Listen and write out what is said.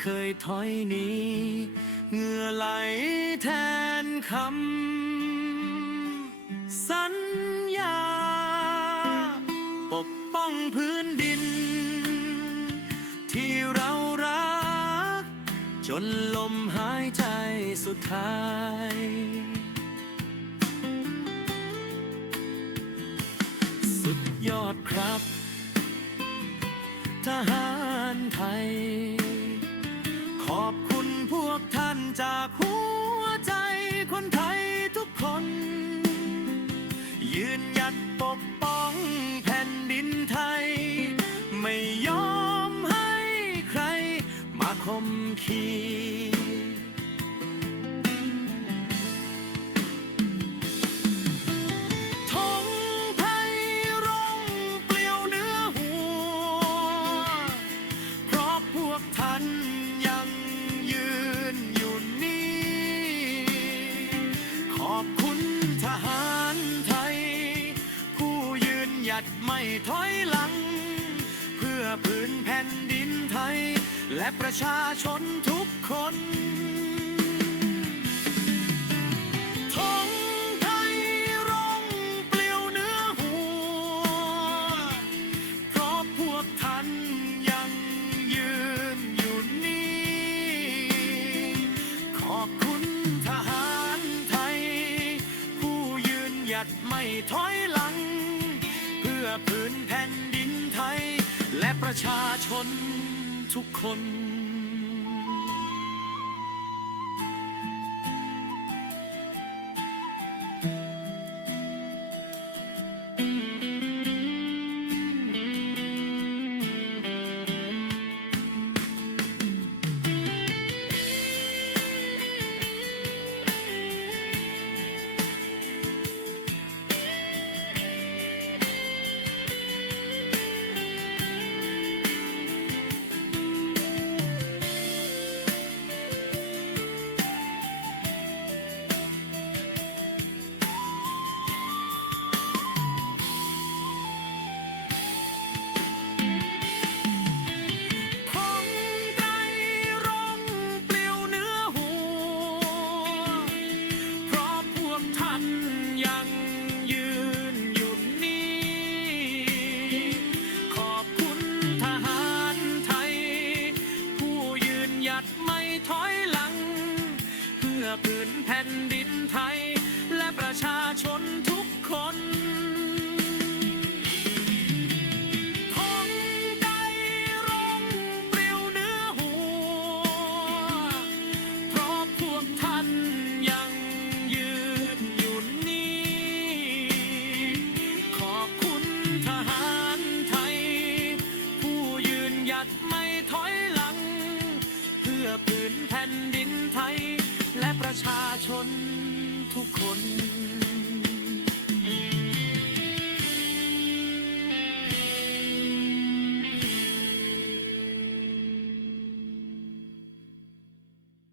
เคยถอยหนีเหงื่อไหลแทนคำ สัญญา ปกป้องพื้นดิน ที่เรารัก จนลมหายใจสุดท้ายสุดยอดครับ ทหารไทย จากหัวใจคนไทยทุกคน ยืนหยัดปกป้องแผ่นดินไทย ไม่ยอมให้ใครมาคมขี อบคุณทหารไทย ผู้ยืนหยัดไม่ถอยหลัง เพื่อพื้นแผ่นดินไทย และประชาชนทุกคน ยัดไม่ถอยหลัง เพื่อพื้นแผ่นดินไทย และประชาชนทุกคน พื้นแผ่นดินไทย และประชาชนทุกคนของไกรรงปลิวเนื้อหัวเพราะพวกท่านยังยืนอยู่นี่ขอบคุณทหารไทยผู้ยืนหยัดไม่ถอยหลัง เพื่อพื้นแผ่นดินไทย ชาชนทุกคน